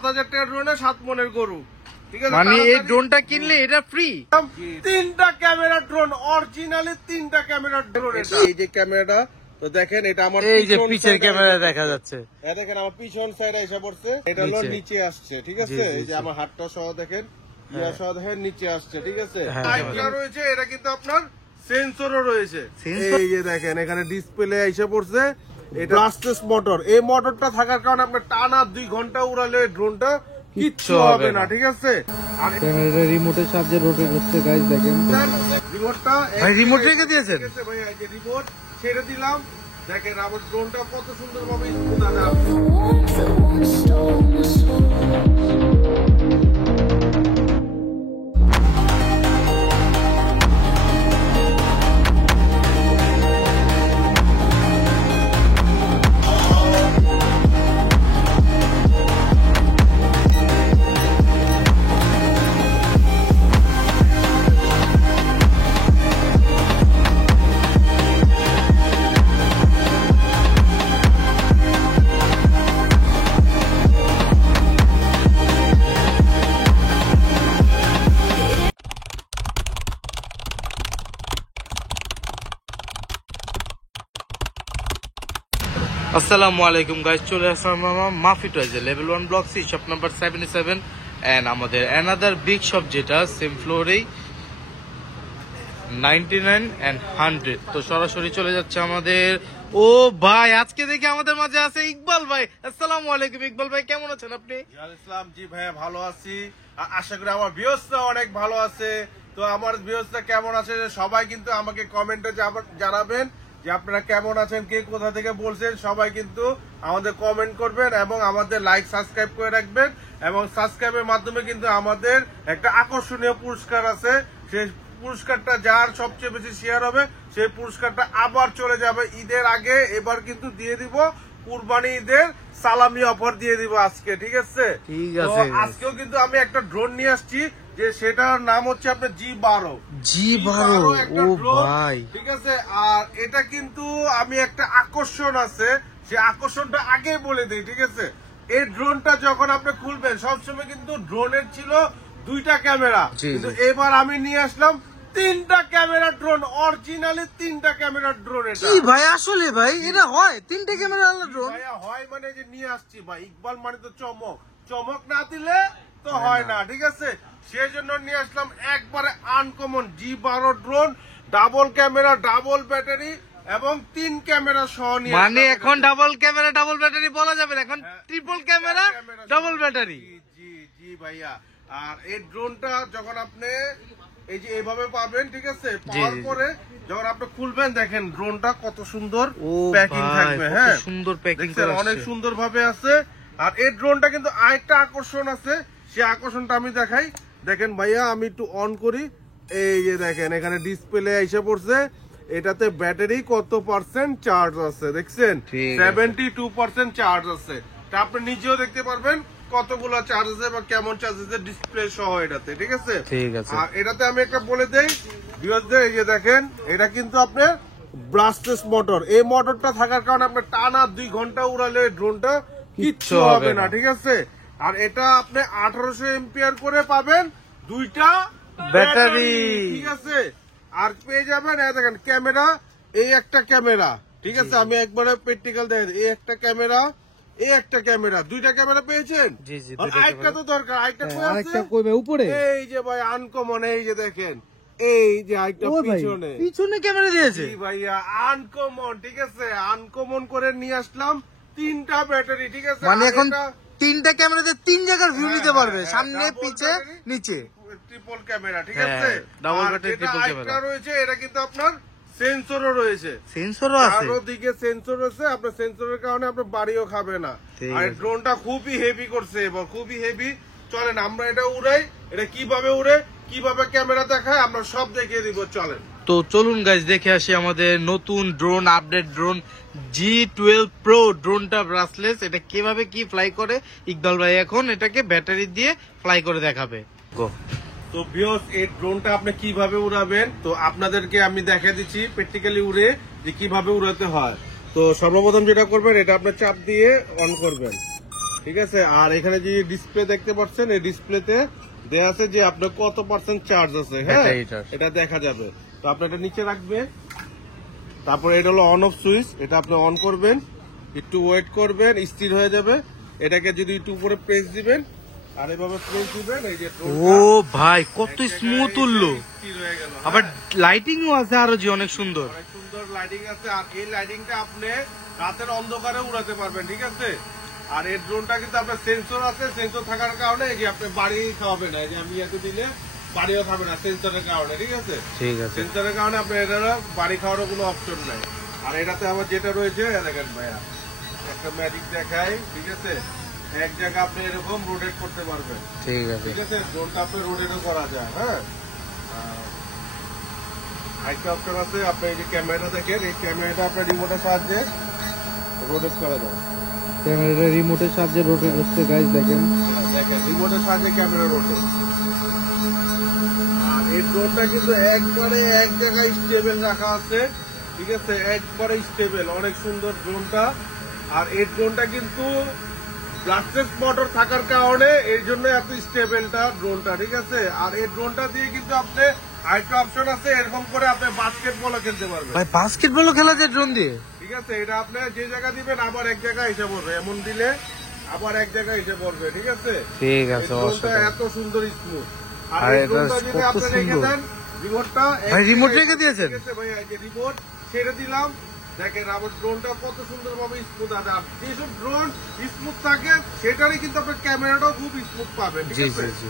7,000 টাকার ড্রোনে 7 মনের গরু, ঠিক আছে? মানে এই ড্রোনটা কিনলে এটা ফ্রি। 3টা ক্যামেরা ড্রোন, অরিজিনালি 3টা ক্যামেরা ড্রোন। এই যে ক্যামেরাটা তো দেখেন, এটা আমার এই যে পিছের ক্যামেরা দেখা যাচ্ছে, দেখেন আমার পিছন সাইডে এসে পড়ছে, এটা হলো নিচে আসছে, ঠিক আছে? এই যে আমার হাতটা সহ দেখেন, ইয়া সহ দেখেন নিচে আসছে, ঠিক আছে? লাইটটা রয়েছে, এটা কিন্তু আপনার সেন্সরও রয়েছে। এই যে দেখেন এখানে ডিসপ্লে এসে পড়ছে, এটা ব্লাস্টেস মোটর। এই মোটরটা থাকার কারণে আপনার টানা 2 ঘন্টা উড়ালে ড্রোনটা কিচ্ছু হবে না, ঠিক আছে? আর এটা রিমোটের সাহায্যে রোটেট হচ্ছে গাইস, দেখেন রিমোটটা ভাই রিমোট রেখে দিয়েছেন, ঠিক আছে ভাই? এই যে রিমোট ছেড়ে দিলাম, দেখেন আমার ড্রোনটা কত সুন্দরভাবে স্মুথ আছে। আসসালামু আলাইকুম গাইস, চলে আসলাম মাফি টয়েজে level 1 block C shop number 77 and আমাদের অ্যানাদার বিগ শপ যেটা সেম ফ্লোরেই 99 এন্ড 100। তো সরাসরি চলে যাচ্ছে আমাদের। ও ভাই, আজকে দেখি আমাদের মাঝে আছে ইকবাল ভাই। আসসালামু আলাইকুম ইকবাল ভাই, কেমন আছেন আপনি? ইসলাম জি ভাইয়া, ভালো আছি। আশা করি আমার ভিউয়ার্সরা অনেক ভালো আছে। তো আমার ভিউয়ার্সরা কেমন আছে সবাই কিন্তু আমাকে কমেন্টে জানাবেন যে আপনারা কেমন আছেন, কে কোথা থেকে বলছেন। সবাই কিন্তু আমাদের কমেন্ট করবেন এবং আমাদের লাইক সাবস্ক্রাইব করে রাখবেন, এবং সাবস্ক্রাইবের মাধ্যমে কিন্তু আমাদের একটা আকর্ষণীয় পুরস্কার আছে। সেই পুরস্কারটা যার সবচেয়ে বেশি শেয়ার হবে সেই পুরস্কারটা আবার চলে যাবে ঈদের আগে। এবার কিন্তু দিয়ে দিব কুরবানি ঈদের সালামি অফার দিয়ে দিব আজকে, ঠিক আছে? ঠিক আছে। আজকেও কিন্তু আমি একটা ড্রোন নিয়ে আসছি, যে সেটার নাম হচ্ছে আপনার G12। ও ভাই, ঠিক আছে? আর এটা কিন্তু আমি একটা আকর্ষণ আছে, সে আকর্ষণটা আগে বলে দিই, ঠিক আছে? এই ড্রোনটা যখন আপনি খুলবেন, সবসময় কিন্তু ড্রোনের ছিল 2টা ক্যামেরা, কিন্তু এবার আমি নিয়ে আসলাম 3টা ক্যামেরা ড্রোন, অরিজিনালি 3টা ক্যামেরা ড্রোন। এটা কি ভাই, আসলে ভাই এটা হয় 3টে ক্যামেরা ড্রোন? ভাইয়া হয় মানে যে নিয়ে আসছি ভাই, ইকবাল মানে তো চমক, চমক না দিলে তো হয় না, ঠিক আছে? সেই জন্য নিয়ে আসলাম একবারে uncommon G12 drone, double camera, double battery এবং 3 ক্যামেরা সহ নিয়ে। মানে এখন ডাবল ক্যামেরা ডাবল ব্যাটারি বলা যাবে না, এখন ট্রিপল ক্যামেরা ডাবল ব্যাটারি। জি জি ভাইয়া। আর এই ড্রোনটা যখন আপনি এই যে এইভাবে পাবেন, ঠিক আছে? পাওয়ার পরে যখন আপনি খুলবেন, দেখেন ড্রোনটা কত সুন্দর প্যাকিং থাকবে। হ্যাঁ, সুন্দর প্যাকিং, অনেক সুন্দর ভাবে আছে। আর এই ড্রোনটা কিন্তু আরেকটা আকর্ষণ আছে, সেই আকর্ষণটা আমি দেখাই। দেখেন ভাইয়া, আমি একটু অন করি। এই যে দেখেন এখানে ডিসপ্লে এসে পড়ছে, এটাতে ব্যাটারি কত পার্সেন্ট চার্জ আছে দেখছেন? 72% চার্জ আছে। তা আপনি নিজেও দেখতে পারবেন কতগুলো চার্জ আছে বা কেমন চার্জ আছে ডিসপ্লে সহ এটাতে, ঠিক আছে? ঠিক আছে। আর এটাতে আমি একটা বলে দেই ভিউয়ারদের, এই যে দেখেন এটা কিন্তু আপনার ব্লাস্টেস মোটর। এই মোটরটা থাকার কারণে আপনার টানা 2 ঘন্টা উড়ালে ড্রোনটা কিচ্ছু হবে না, ঠিক আছে? আর এটা আপনি 1800 এম্পিয়ার করে পাবেন 2টা ব্যাটারি, ঠিক আছে? আর পেয়ে যাবেন এই দেখেন ক্যামেরা, এই একটা ক্যামেরা, ঠিক আছে? আমি একবারে প্র্যাকটিক্যাল দেখেন, এই একটা ক্যামেরা, এই একটা ক্যামেরা, 2টা ক্যামেরা পেয়েছেন। জি জি, আরেকটা তো দরকার, আরেকটা কইবে উপরে। এই যে ভাই আনকমন, এই যে দেখেন, এই যে আরেকটা পিছনে, পিছনে ক্যামেরা দিয়েছে ভাইয়া আনকমন, ঠিক আছে? আনকমন করে নিয়ে আসলাম 3টা ব্যাটারি, ঠিক আছে? মানে এখন 3টা ক্যামেরাতে 3 জায়গার ভিউ নিতে পারবে, সামনে পিছে নিচে, ট্রিপল ক্যামেরা, ঠিক আছে? ডাবল ব্যাটারি ট্রিপল ক্যামেরা রয়েছে। এটা কিন্তু আপনার সেন্সরও রয়েছে, সেন্সরও আছে, চারদিকে সেন্সর আছে। আপনার সেন্সরের কারণে আপনার বাড়িও খাবে না। আর ড্রোনটা খুবই হেভি করছে এবার, খুবই হেভি। চলেন আমরা এটা উড়াই, এটা কিভাবে উড়ে, কিভাবে ক্যামেরা দেখায় আমরা সব দেখিয়ে দিব, চলেন। তো চলুন গাইস দেখে আসি আমাদের নতুন drone, update drone G12 Pro ড্রোনটা ব্রাসলেস। এটা কিভাবে কি ফ্লাই করে ইকবাল ভাই এখন এটাকে ব্যাটারি দিয়ে ফ্লাই করে দেখাবে। গো। তো ভিউয়ার্স, এই ড্রোনটা আপনি কিভাবে উড়াবেন তো আপনাদেরকে আমি দেখা দিচ্ছি প্র্যাকটিক্যালি উড়ে যে কিভাবে উড়াতে হয়। তো সর্বপ্রথম যেটা করবেন, এটা আপনি চাপ দিয়ে অন করবেন। ঠিক আছে। আর এখানে যে ডিসপ্লে দেখতে পাচ্ছেন, এই ডিসপ্লেতে দেয়া আছে যে আপনার কত পার্সেন্ট চার্জ আছে, হ্যাঁ ব্যাটারি চার্জ। এটা দেখা যাবে। তো আপনি এটা নিচে রাখবেন, তারপরে এটা হলো অন অফ সুইচ, এটা আপনি অন করবেন, একটু ওয়েট করবেন, স্থির হয়ে যাবে। এটাকে যদি একটু উপরে প্রেস দিবেন আর এভাবে প্রেস দিবেন, এই যে ও ভাই কত স্মুথ উঠলো, স্থির হয়ে গেল। আবার লাইটিংও আছে আরো যে অনেক সুন্দর। অনেক সুন্দর লাইটিং আছে। আর এই লাইটিংটা আপনি রাতের অন্ধকারে উড়াতে পারবেন, ঠিক আছে। আর এই ড্রোনটা কিন্তু আপনার সেন্সর আছে, সেন্সর থাকার কারণে এই যে আপনি বাড়ি খাওয়াবে না, এই যে আমি এত দিলে বাড়িও খাবে না সেন্সরের কারণে, ঠিক আছে। ঠিক আছে, সেন্সরের কারণে আপনার এটা বাড়ি খাওয়ারও কোনো অপশন নাই। আর এটাতে আমার যেটা রয়েছে দেখেন ভাইয়া, একটা ম্যাজিক দেখাই, ঠিক আছে। এক জায়গা আপনি এরকম রোটেট করতে পারবেন, ঠিক আছে। ঠিক আছে। ড্রোনটা আপনি রোটেটও করা যায়, হ্যাঁ। আরেকটা অপশন আছে, আপনি এই যে ক্যামেরাটা দেখেন, এই ক্যামেরাটা আপনার রিমোটের সাহায্যে রোটেট করা যায়। ক্যামেরাটা রিমোটের সাহায্যে রোটেট হচ্ছে গাইজ দেখেন। দেখেন রিমোটের সাহায্যে ক্যামেরা রোটেট। আর এই ড্রোনটা কিন্তু একবারে এক জায়গায় স্টেবল রাখা আছে, ঠিক আছে, একবারে স্টেবল, অনেক সুন্দর ড্রোনটা। আর এই ড্রোনটা কিন্তু ব্লাস্টেড মোটর থাকার কারণে এই জন্য এত স্টেবলটা ড্রোনটা, ঠিক আছে। আর এই ড্রোনটা দিয়ে কিন্তু আপনি আরেকটা অপশন আছে, এরকম করে আপনি বাস্কেটবলও খেলতে পারবেন, ভাই বাস্কেটবলও খেলা যায় ড্রোন দিয়ে? ঠিক আছে। এটা আপনি যে জায়গা দিবেন আবার এক জায়গায় এসে পড়বে, এমন দিলে আবার এক জায়গায় এসে পড়বে, ঠিক আছে। ঠিক এই আছে, ড্রোনটা অসাধারণ। এত সুন্দর স্মুথ। আর আর এই এটা ড্রোনটা যদি কত আপনি রেখে সুন্দর। দেন, রিমোটটা ভাই, রিমোট রেখে দিয়েছেন? ঠিক আছে ভাই, এই যে রিমোট ছেড়ে দিলাম, দেখেন আবার ড্রোনটা কত সুন্দর ভাবে স্মুথ আছে। আর যেসব ড্রোন স্মুথ থাকে সেটারই কিন্তু আপনার ক্যামেরাটাও খুব স্মুথ পাবেন, ঠিক জি আছে। জি জি।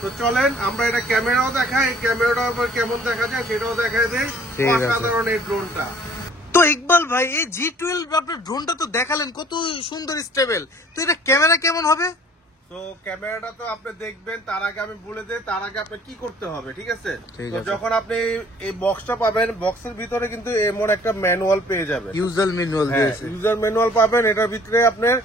তো চলেন আমরা এটা ক্যামেরাও দেখাই, এই ক্যামেরাটা আবার কেমন দেখা যায় সেটাও দেখাই দেই। ঠিক আছে। অসাধারণ এই ড্রোনটা। তো ইকবাল ভাই, এই G12 আপনার ড্রোনটা তো দেখালেন কত সুন্দর স্টেবল, তো এটা ক্যামেরা কেমন হবে? তো ক্যামেরাটা তো আপনি দেখবেন, তার আগে আমি বলে দিই তার আগে আপনি কি করতে হবে, ঠিক আছে। ঠিক তো আছে। যখন আপনি এই বক্সটা পাবেন, বক্সের ভিতরে কিন্তু এমন একটা ম্যানুয়াল পেয়ে যাবেন, ইউজার ম্যানুয়াল দিয়েছে। ইউজার ম্যানুয়াল পাবেন। এটার ভিতরে আপনার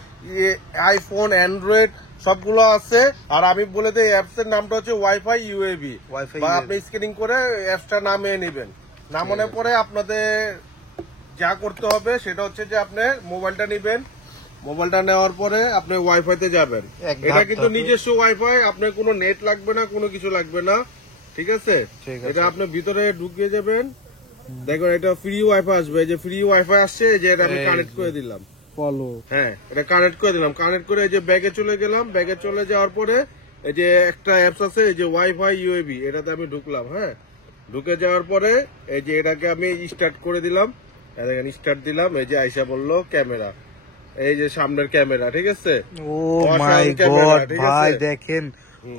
আইফোন, অ্যান্ড্রয়েড সবগুলো আছে। আর আমি বলে দিই অ্যাপস এর নামটা হচ্ছে ওয়াইফাই ইউএবি, Wi-Fi বা UAV আপনি স্ক্যানিং করে অ্যাপসটা নামিয়ে নেবেন। নামানোর পরে আপনাদের যা করতে হবে সেটা হচ্ছে যে আপনি মোবাইলটা নিবেন, মোবাইলটা নেওয়ার পরে আপনি ওয়াইফাইতে যাবেন। এক এটা ধাপ কিন্তু ধাপে। নিজস্ব ওয়াইফাই, আপনার কোনো নেট লাগবে না, কোনো কিছু লাগবে না, ঠিক আছে। ঠিক আছে। এটা আপনি ভিতরে ঢুকিয়ে যাবেন, দেখুন এটা ফ্রি ওয়াইফাই আসবে, এই যে ফ্রি ওয়াইফাই আসছে, এই যে এটা আমি এই কানেক্ট যে। করে দিলাম, ফলো। হ্যাঁ এটা কানেক্ট করে দিলাম। কানেক্ট করে এই যে ব্যাগে চলে গেলাম, ব্যাগে চলে যাওয়ার পরে এই যে একটা অ্যাপস আছে, এই যে ওয়াইফাই ইউএবি, এটাতে আমি ঢুকলাম, হ্যাঁ। ঢুকে যাওয়ার পরে এই যে এটাকে আমি স্টার্ট করে দিলাম, দেখেন স্টার্ট দিলাম, এই যে আইসা বললো ক্যামেরা, এই যে সামনের ক্যামেরা, ঠিক আছে। ও অসাধারণ মাই ক্যামেরা, গড ঠিক ভাই, আছে? দেখেন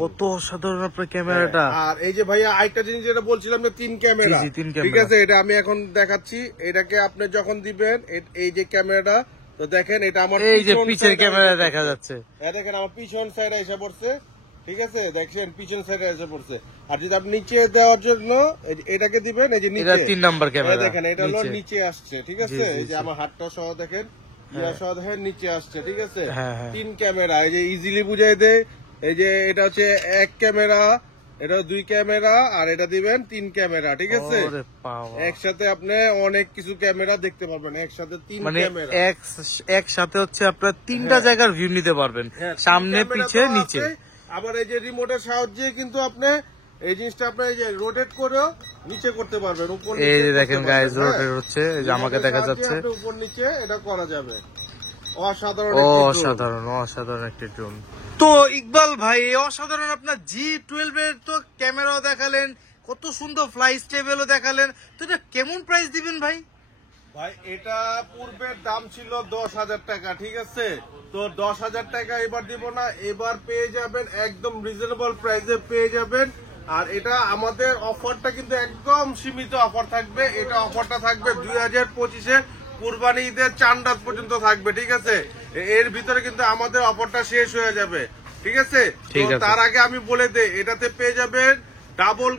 কত অসাধারণ আপনার ক্যামেরাটা। আর এই যে ভাইয়া আরেকটা জিনিস যেটা বলছিলাম যে 3 ক্যামেরা, জি, জি, 3 ঠিক ক্যামেরা। আছে। এটা আমি এখন দেখাচ্ছি, এটাকে আপনি যখন দিবেন এই যে ক্যামেরাটা, তো দেখেন এটা আমার এই যে পিছন পিছের side এ ক্যামেরা এসে দেখা পড়ছে। যাচ্ছে। এই দেখেন আমার পিছন সাইডে এসে পড়ছে, ঠিক আছে। দেখছেন পিছন সাইডে এসে পড়ছে। আর যদি আপনি নিচে দেওয়ার জন্য এটাকে দিবেন, এই যে নিচে, এটা 3 নাম্বার এই ক্যামেরা। দেখেন এটা হলো নিচে। নিচে আসছে, ঠিক জি, আছে। জি, এই যে জি। আমার হাতটা সহ দেখেন, ইয়া সহ দেখেন নিচে আসছে, ঠিক আছে। হ্যাঁ, হ্যাঁ। 3 ক্যামেরা, এই যে ইজিলি বুঝাই দেয়। এই যে এটা হচ্ছে 1 ক্যামেরা, এটা 2 ক্যামেরা, আর এটা দিবেন 3 ক্যামেরা, ঠিক আছে। ওরে বাবা। একসাথে আপনি অনেক কিছু ক্যামেরা দেখতে পারবেন, একসাথে 3 মানে ক্যামেরা। একসাথে হচ্ছে আপনার 3টা জায়গার ভিউ নিতে পারবেন, হ্যাঁ, সামনে, 3 ক্যামেরা পিছে, তো নিচে। আছে। আবার এই যে রিমোটের সাহায্যে কিন্তু আপনি এই জিনিসটা আপনি এই যে রোটেট করেও নিচে করতে পারবেন, উপর নিচে এই যে করতে দেখেন পারবেন, গাইজ, হ্যাঁ। রোটেট হচ্ছে, এই যে আমাকে রিমোটের দেখা সাহায্যে যাচ্ছে। আপনি উপর নিচে এটা করা যাবে। অসাধারণ একটি drone। অসাধারণ, অসাধারণ একটি ড্রোন। তো ইকবাল ভাই, এই অসাধারণ আপনার G12 এর তো ক্যামেরাও দেখালেন, কত সুন্দর ফ্লাই স্টেবলও দেখালেন, তো এটা কেমন প্রাইস দিবেন ভাই? ভাই এটা পূর্বের দাম ছিল 10,000 টাকা, ঠিক আছে। তো 10,000 টাকা এবার দিব না, এবার পেয়ে যাবেন একদম রিজনেবল প্রাইসে পেয়ে যাবেন। আর এটা আমাদের অফারটা কিন্তু একদম সীমিত অফার থাকবে। এটা অফারটা থাকবে 2025-এ কুরবানি ঈদের চাঁদ পর্যন্ত থাকবে, ঠিক আছে। এর ভিতরে কিন্তু আমাদের অফারটা শেষ হয়ে যাবে, ঠিক আছে। ঠিক তো আছে। তার আগে আমি বলে দেই, এটাতে পেয়ে যাবেন ডাবল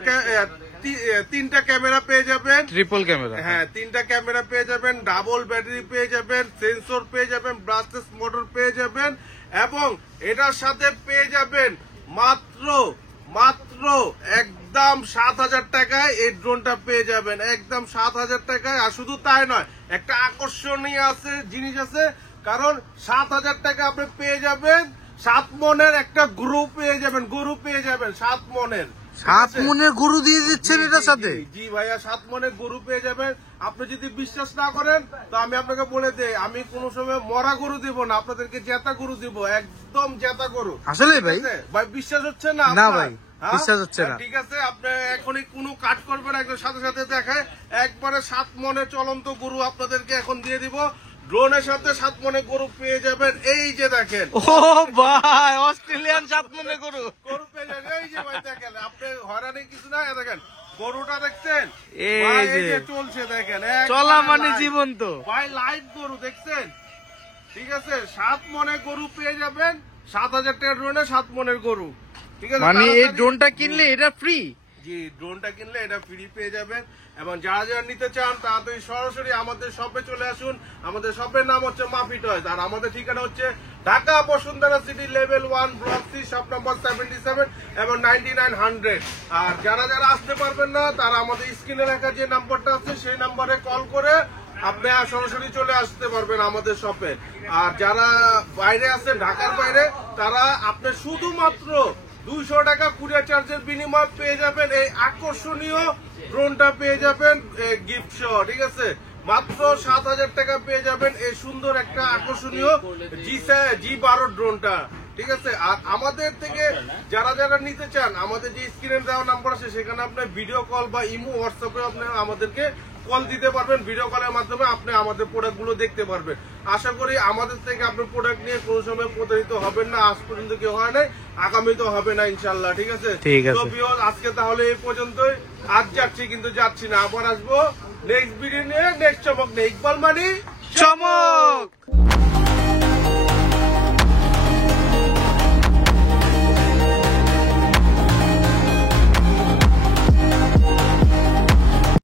3টা ক্যামেরা পেয়ে যাবেন, ট্রিপল ক্যামেরা। হ্যাঁ 3টা ক্যামেরা পেয়ে যাবেন, ডাবল ব্যাটারি পেয়ে যাবেন, সেন্সর পেয়ে যাবেন, ব্রাশলেস মোটর পেয়ে যাবেন, এবং এটার সাথে পেয়ে যাবেন মাত্র একদম 7,000 টাকায় এই ড্রোনটা পেয়ে যাবেন, একদম 7,000 টাকায়। আর শুধু তাই নয়, একটা আকর্ষণীয় আছে জিনিস আছে, কারণ 7,000 টাকা আপনি পেয়ে যাবেন 7 মনের একটা গ্রুপ পেয়ে যাবেন, গরু পেয়ে যাবেন 7 মনের। 7 মনের গরু দিয়ে দিচ্ছেন এটার সাথে? জি ভাইয়া, 7 মনের গরু পেয়ে যাবেন। আপনি যদি বিশ্বাস না করেন তো আমি আপনাকে বলে দেই, আমি কোনো সময় মরা গরু দিব না, আপনাদেরকে জেতা গরু দিব, একদম জেতা গরু। আসলে ভাই? ভাই বিশ্বাস হচ্ছে না? না আপনার? ভাই, হ্যাঁ? বিশ্বাস হচ্ছে না। ঠিক আছে, আপনি এখনই কোনো কাট করবেন, একদম সাথে সাথে দেখায় একবারে 7 মনের চলন্ত গরু আপনাদেরকে এখন দিয়ে দিব। ড্রোনের সাথে 7 মনের গরু পেয়ে যাবেন। এই যে দেখেন ও ভাই, অস্ট্রেলিয়ান 7 মনের গরু। গরু পেয়ে যাবেন। এই যে ভাই দেখেন, আপনি হয়রানি কিছু না, দেখেন গরুটা দেখছেন? এই ভাই, যে চলছে দেখেন, চলা একবারে মানে live। জীবন্ত। ভাই লাইভ গরু দেখছেন? ঠিক আছে, 7 মনের গরু পেয়ে যাবেন। 7,000 টাকা ড্রোনে 7 মনের গরু। ঠিক আছে, মানে এই তাড়াতাড়ি- ড্রোনটা কিনলে এটা ফ্রি? জি, ড্রোনটা কিনলে এটা ফ্রি পেয়ে যাবেন। এবং যারা যারা নিতে চান তাড়াতাড়ি সরাসরি আমাদের শপে চলে আসুন। আমাদের শপের নাম হচ্ছে মাফি টয়স, আর আমাদের ঠিকানা হচ্ছে Dhaka Bashundhara city level 1 block C, shop number 77 এবং 9900। আর যারা যারা আসতে পারবেন না তারা আমাদের স্ক্রিনে রাখা যে নাম্বারটা আছে সেই নাম্বারে কল করে আপনি সরাসরি চলে আসতে পারবেন আমাদের শপে। আর যারা বাইরে আছেন, ঢাকার বাইরে, তারা আপনি শুধুমাত্র 200 টাকা কুরিয়ার চার্জের বিনিময়ে পেয়ে যাবেন এই আকর্ষণীয় ড্রোনটা, পেয়ে যাবেন গিফট সহ। ঠিক আছে, মাত্র 7,000 টাকা পেয়ে যাবেন এই সুন্দর একটা আকর্ষণীয় G12 ড্রোনটা। ঠিক আছে, আর আমাদের থেকে যারা যারা নিতে চান, আমাদের যে স্ক্রিনে দেওয়া নাম্বার আছে সেখানে আপনি ভিডিও কল বা ইমো, হোয়াটসঅ্যাপে আপনি আমাদেরকে কল দিতে পারবেন। ভিডিও কলের মাধ্যমে আপনি আমাদের প্রোডাক্ট গুলো দেখতে পারবেন। আশা করি আমাদের থেকে আপনি প্রোডাক্ট নিয়ে কোনো সময় প্রতারিত হবেন না, আজ পর্যন্ত কেউ হয় নাই, আগামী তো হবে না ইনশাল্লাহ। ঠিক আছে, ঠিক আছে। তো ভিউয়ার্স, আজকে তাহলে এই পর্যন্তই। আজ যাচ্ছি কিন্তু যাচ্ছি না, আবার আসবো নেক্সট ভিডিও নিয়ে, নেক্সট চমক নিয়ে। ইকবাল মানি চমক।